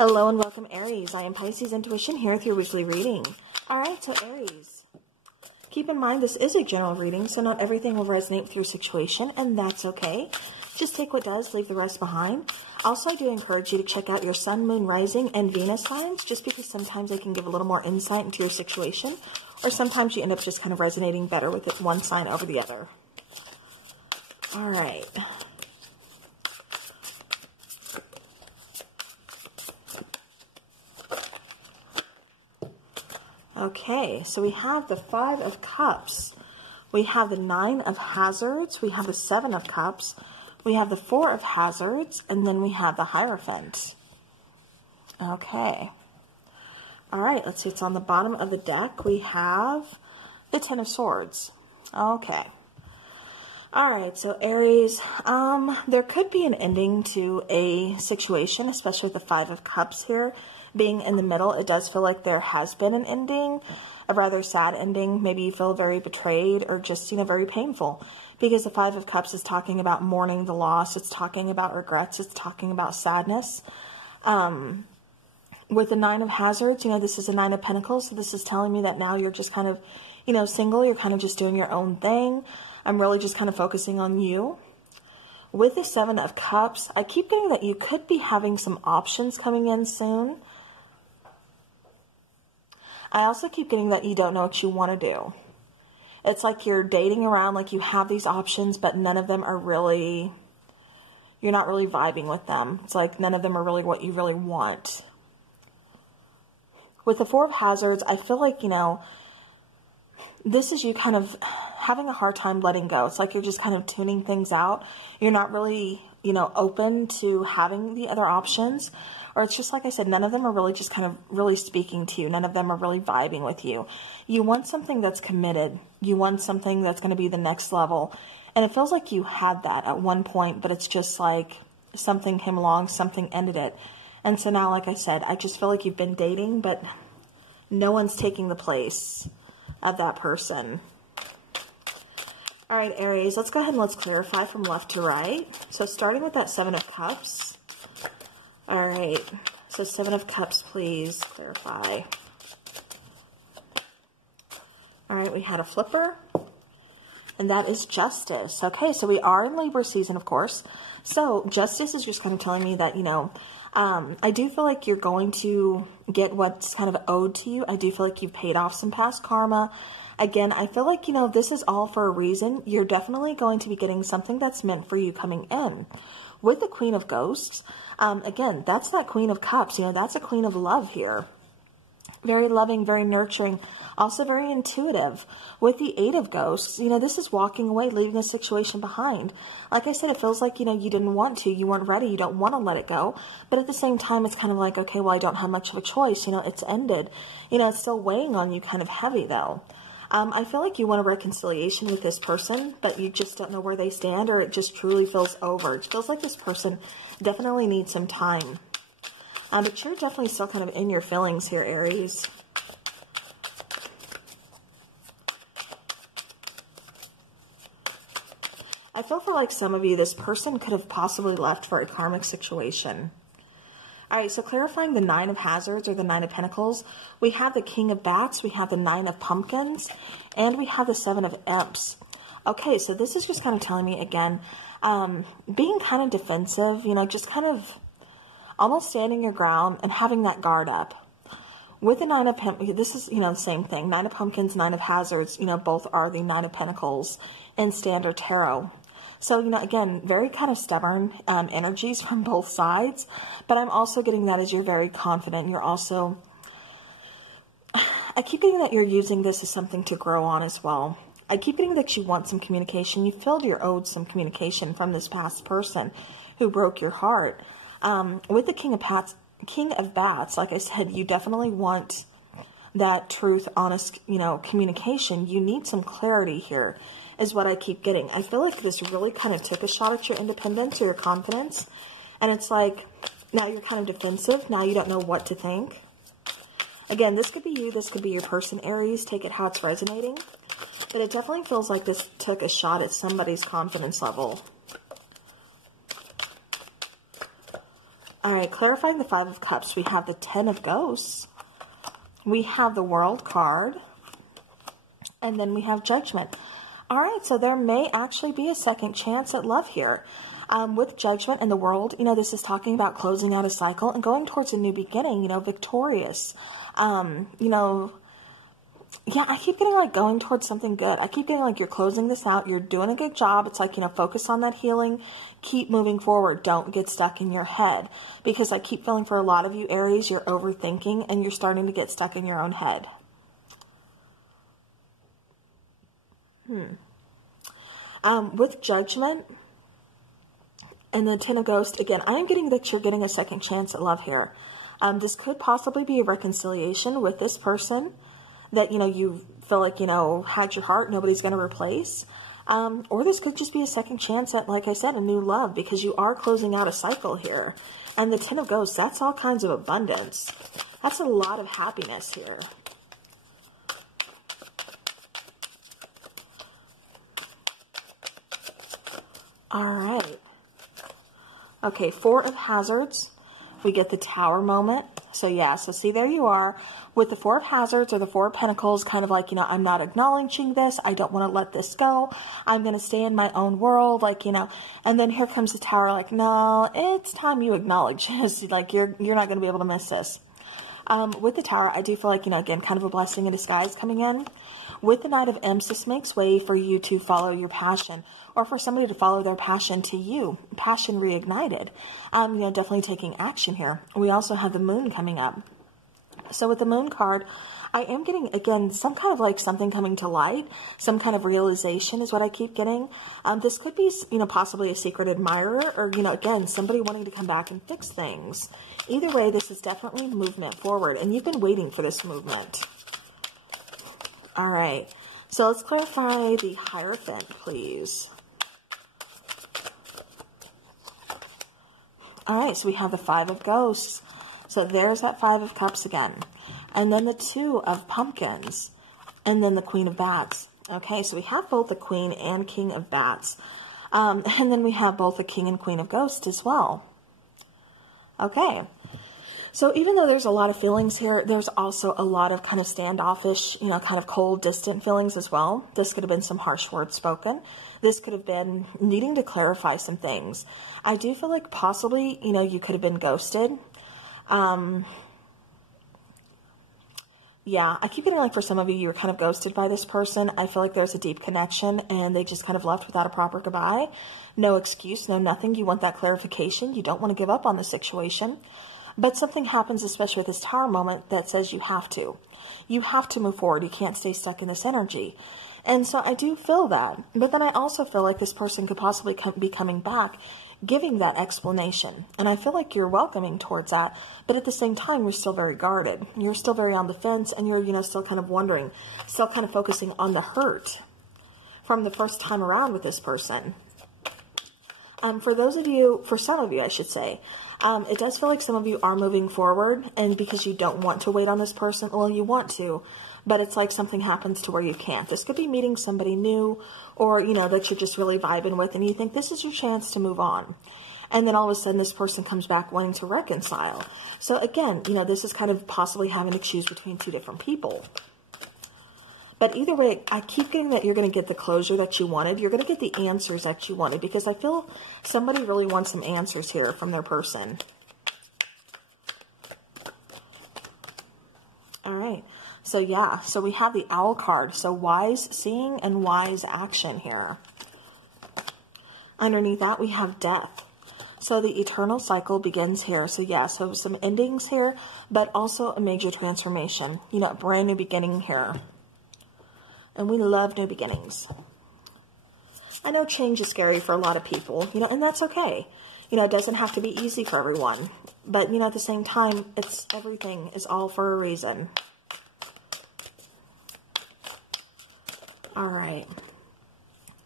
Hello and welcome, Aries. I am Pisces Intuition here with your weekly reading. Alright, so Aries, keep in mind this is a general reading, so not everything will resonate with your situation, and that's okay. Just take what does, leave the rest behind. Also, I do encourage you to check out your Sun, Moon, Rising, and Venus signs, just because sometimes they can give a little more insight into your situation, or sometimes you end up just kind of resonating better with it one sign over the other. Alright. Okay, so we have the Five of Cups, we have the Nine of Hazards, we have the Seven of Cups, we have the Four of Hazards, and then we have the Hierophant. Okay. All right, let's see what's on the bottom of the deck. We have the Ten of Swords. Okay. All right, so Aries, there could be an ending to a situation, especially with the Five of Cups here. Being in the middle, it does feel like there has been an ending, a rather sad ending. Maybe you feel very betrayed or just, very painful. Because the Five of Cups is talking about mourning the loss. It's talking about regrets. It's talking about sadness. With the Nine of Hazards, this is a Nine of Pentacles. So this is telling me that now you're just kind of, single. You're kind of just doing your own thing. I'm really just kind of focusing on you. With the Seven of Cups, I keep getting that you could be having some options coming in soon. I also keep getting that you don't know what you want to do. It's like you're dating around, like you have these options, but none of them are really, you're not really vibing with them. It's like none of them are really what you really want. With the Four of Hazards, I feel like, this is you kind of having a hard time letting go. It's like you're just kind of tuning things out. You're not really, open to having the other options. Or it's just like I said, none of them are really just kind of really speaking to you. None of them are really vibing with you. You want something that's committed. You want something that's going to be the next level. And it feels like you had that at one point, but it's just like something came along, something ended it. And so now, like I said, I just feel like you've been dating, but no one's taking the place of that person. All right, Aries, let's go ahead and let's clarify from left to right. So starting with that Seven of Cups. All right, so Seven of Cups, please clarify. All right, we had a flipper, and that is Justice. Okay, so we are in Libra season, of course. So Justice is just kind of telling me that, I do feel like you're going to get what's kind of owed to you. I do feel like you've paid off some past karma. Again, I feel like, this is all for a reason. You're definitely going to be getting something that's meant for you coming in. With the Queen of Ghosts, again, that's that Queen of Cups. That's a Queen of Love here. Very loving, very nurturing, also very intuitive. With the Eight of Ghosts, this is walking away, leaving a situation behind. Like I said, it feels like, you didn't want to, you weren't ready, you don't want to let it go. But at the same time, it's kind of like, okay, well, I don't have much of a choice. It's ended. It's still weighing on you kind of heavy, though. I feel like you want a reconciliation with this person, but you just don't know where they stand, or it just truly feels over. It feels like this person definitely needs some time. But you're definitely still kind of in your feelings here, Aries. I feel for like some of you, this person could have possibly left for a karmic situation. All right, so clarifying the Nine of Hazards or the Nine of Pentacles, we have the King of Bats, we have the Nine of Pumpkins, and we have the Seven of Imps. Okay, so this is just kind of telling me, again, being kind of defensive, just kind of almost standing your ground and having that guard up. With the Nine of Pumpkins, this is, the same thing. Nine of Pumpkins, Nine of Hazards, both are the Nine of Pentacles in Standard Tarot. So, again, very kind of stubborn energies from both sides. But I'm also getting that as you're very confident. You're also, I keep getting that you're using this as something to grow on as well. I keep getting that you want some communication. You feel you're owed some communication from this past person who broke your heart. With the King of Bats, like I said, you definitely want that truth, honest, communication. You need some clarity here, is what I keep getting. I feel like this really kind of took a shot at your independence or your confidence. And it's like, now you're kind of defensive. Now you don't know what to think. Again, this could be you. This could be your person, Aries. Take it how it's resonating. But it definitely feels like this took a shot at somebody's confidence level. All right, clarifying the Five of Cups, we have the Ten of Ghosts. We have the World card. And then we have Judgment. All right, so there may actually be a second chance at love here. With Judgment and the World, you know, this is talking about closing out a cycle and going towards a new beginning, you know, victorious. You know, yeah, I keep getting like going towards something good. I keep getting like you're closing this out. You're doing a good job. It's like, you know, focus on that healing. Keep moving forward. Don't get stuck in your head. Because I keep feeling for a lot of you, Aries, you're overthinking and you're starting to get stuck in your own head. With Judgment and the Ten of Ghosts, again, I am getting that you're getting a second chance at love here. This could possibly be a reconciliation with this person that, you know, you feel like, you know, had your heart, nobody's going to replace. Or this could just be a second chance at, like I said, a new love, because you are closing out a cycle here. And the Ten of Ghosts, that's all kinds of abundance. That's a lot of happiness here. All right. Okay, Four of Hazards. We get the Tower moment. So yeah, so see, there you are with the Four of Hazards or the Four of Pentacles, kind of like, you know, I'm not acknowledging this. I don't want to let this go. I'm going to stay in my own world, like, you know, and then here comes the Tower, like, no, it's time you acknowledge this. Like, you're not going to be able to miss this. With the Tower, I do feel like, you know, again, kind of a blessing in disguise coming in. With the Knight of Imps, this makes way for you to follow your passion, or for somebody to follow their passion to you. Passion reignited. You know, definitely taking action here. We also have the Moon coming up. So with the Moon card, I am getting, again, some kind of like something coming to light. Some kind of realization is what I keep getting. This could be, you know, possibly a secret admirer, or, you know, again, somebody wanting to come back and fix things. Either way, this is definitely movement forward, and you've been waiting for this movement. All right, so let's clarify the Hierophant, please. All right, so we have the Five of Ghosts. So there's that Five of Cups again. And then the Two of Pumpkins. And then the Queen of Bats. Okay, so we have both the Queen and King of Bats. And then we have both the King and Queen of Ghosts as well. Okay. So even though there's a lot of feelings here, there's also a lot of kind of standoffish, you know, kind of cold, distant feelings as well. This could have been some harsh words spoken. This could have been needing to clarify some things. I do feel like possibly, you know, you could have been ghosted. Yeah, I keep getting like for some of you, you were kind of ghosted by this person. I feel like there's a deep connection and they just kind of left without a proper goodbye. No excuse, no nothing. You want that clarification. You don't want to give up on the situation. But something happens, especially with this Tower moment, that says you have to. You have to move forward. You can't stay stuck in this energy. And so I do feel that. But then I also feel like this person could possibly be coming back, giving that explanation. And I feel like you're welcoming towards that. But at the same time, you're still very guarded. You're still very on the fence. And you're, you know, still kind of wondering. Still kind of focusing on the hurt from the first time around with this person. For those of you, for some of you, I should say, it does feel like some of you are moving forward, and because you don't want to wait on this person, well, you want to, but it's like something happens to where you can't. This could be meeting somebody new, or, you know, that you're just really vibing with, and you think this is your chance to move on. And then all of a sudden, this person comes back wanting to reconcile. So again, you know, this is kind of possibly having to choose between two different people. But either way, I keep getting that you're going to get the closure that you wanted. You're going to get the answers that you wanted, because I feel somebody really wants some answers here from their person. All right. So yeah, so we have the Owl card. So wise seeing and wise action here. Underneath that, we have Death. So the eternal cycle begins here. So yeah, so some endings here, but also a major transformation. You know, a brand new beginning here. And we love new beginnings. I know change is scary for a lot of people, you know, and that's okay. You know, it doesn't have to be easy for everyone. But, you know, at the same time, it's everything is all for a reason. All right.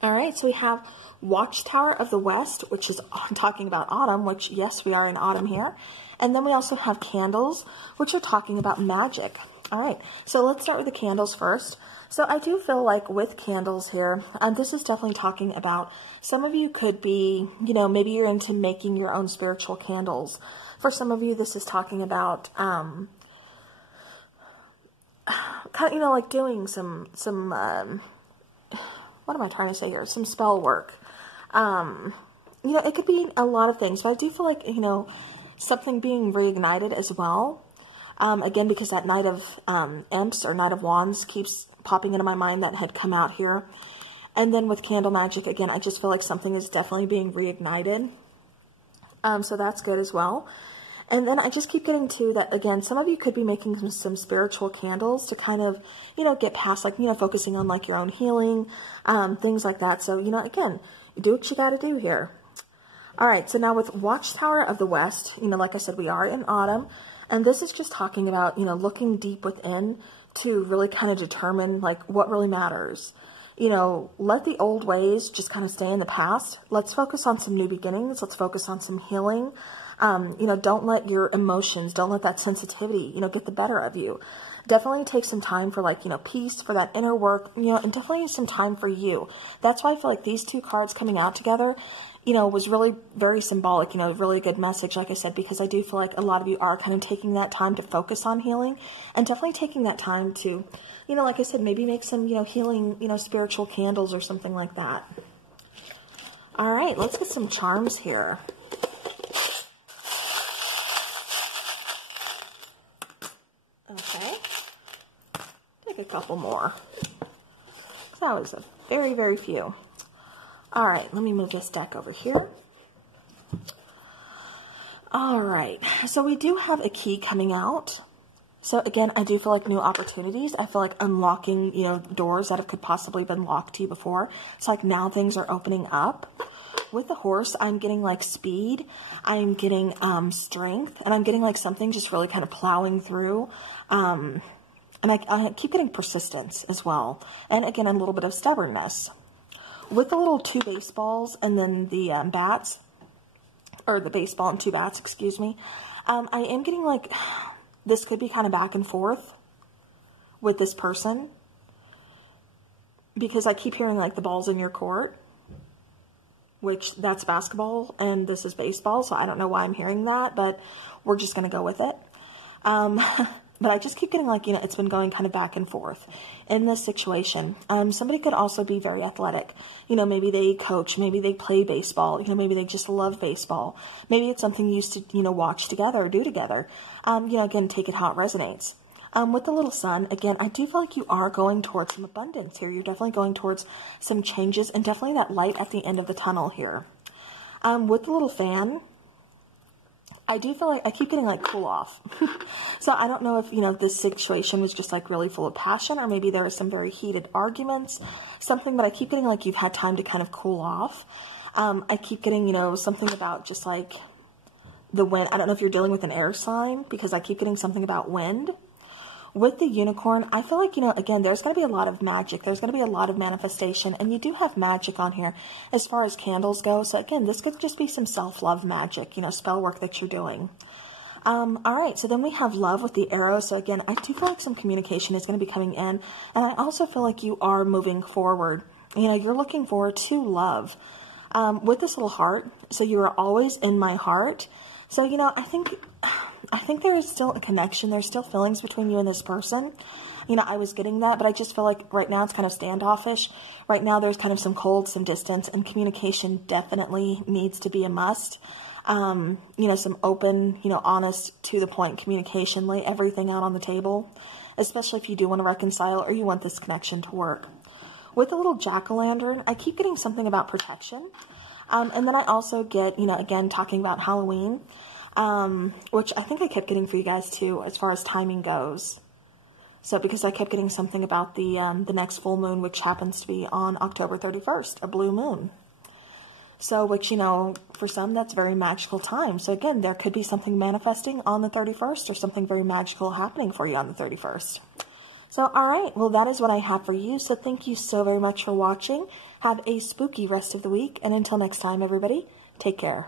All right, so we have Watchtower of the West, which is talking about autumn, which, yes, we are in autumn here. And then we also have Candles, which are talking about magic. All right, so let's start with the candles first. So I do feel like with candles here, this is definitely talking about some of you could be, you know, maybe you're into making your own spiritual candles. For some of you, this is talking about, kind of, you know, like doing some what am I trying to say here? Some spell work. You know, it could be a lot of things, but I do feel like, you know, something being reignited as well. Again, because that Knight of Imps or Knight of Wands keeps popping into my mind that had come out here. And then with candle magic, again, I just feel like something is definitely being reignited. So that's good as well. And then I just keep getting to that, again, some of you could be making some spiritual candles to kind of, you know, get past, like, you know, focusing on, like, your own healing, things like that. So, you know, again, do what you got to do here. All right, so now with Watchtower of the West, you know, like I said, we are in autumn. And this is just talking about, you know, looking deep within to really kind of determine, like, what really matters. You know, let the old ways just kind of stay in the past. Let's focus on some new beginnings. Let's focus on some healing. You know, don't let your emotions, don't let that sensitivity, you know, get the better of you. Definitely take some time for, like, you know, peace, for that inner work, you know, and definitely some time for you. That's why I feel like these two cards coming out together, you know, was really very symbolic, you know, really good message, like I said, because I do feel like a lot of you are kind of taking that time to focus on healing and definitely taking that time to, you know, like I said, maybe make some, you know, healing, you know, spiritual candles or something like that. All right, let's get some charms here. Okay, take a couple more. That was a very, very few. All right, let me move this deck over here. All right, so we do have a key coming out. So again, I do feel like new opportunities. I feel like unlocking, you know, doors that have could possibly been locked to you before. It's like now things are opening up. With the horse, I'm getting like speed. I'm getting strength, and I'm getting like something just really kind of plowing through. And I keep getting persistence as well. And again, a little bit of stubbornness. With the little 2 baseballs and then the bats, or the baseball and 2 bats, excuse me, I am getting like, this could be kind of back and forth with this person. Because I keep hearing like the ball's in your court, which that's basketball and this is baseball. So I don't know why I'm hearing that, but we're just going to go with it. But I just keep getting like, you know, it's been going kind of back and forth in this situation. Somebody could also be very athletic. You know, maybe they coach, maybe they play baseball, you know, maybe they just love baseball. Maybe it's something you used to, you know, watch together or do together. You know, again, take it how it resonates. With the little sun, again, I do feel like you are going towards some abundance here. You're definitely going towards some changes and definitely that light at the end of the tunnel here. With the little fan, I do feel like I keep getting like cool off. So I don't know if, you know, this situation was just like really full of passion, or maybe there were some very heated arguments, something, but I keep getting like you've had time to kind of cool off. I keep getting, you know, something about just like the wind. I don't know if you're dealing with an air sign, because I keep getting something about wind. With the unicorn, I feel like, you know, again, there's going to be a lot of magic. There's going to be a lot of manifestation. And you do have magic on here as far as candles go. So, again, this could just be some self-love magic, you know, spell work that you're doing. All right, so then we have love with the arrow. So, again, I do feel like some communication is going to be coming in. And I also feel like you are moving forward. You know, you're looking forward to love. With this little heart, so you are always in my heart. So, you know, I think there is still a connection. There's still feelings between you and this person. You know, I was getting that, but I just feel like right now it's kind of standoffish. Right now there's kind of some cold, some distance, and communication definitely needs to be a must. You know, some open, you know, honest, to the point communication. Lay everything out on the table, especially if you do want to reconcile or you want this connection to work. With the little jack-o'-lantern, I keep getting something about protection. And then I also get, you know, again, talking about Halloween, which I think I kept getting for you guys too, as far as timing goes. So, because I kept getting something about the next full moon, which happens to be on October 31st, a blue moon. So, which, you know, for some, that's a very magical time. So, again, there could be something manifesting on the 31st or something very magical happening for you on the 31st. So, all right, well, that is what I have for you. So, thank you so very much for watching. Have a spooky rest of the week. And until next time, everybody, take care.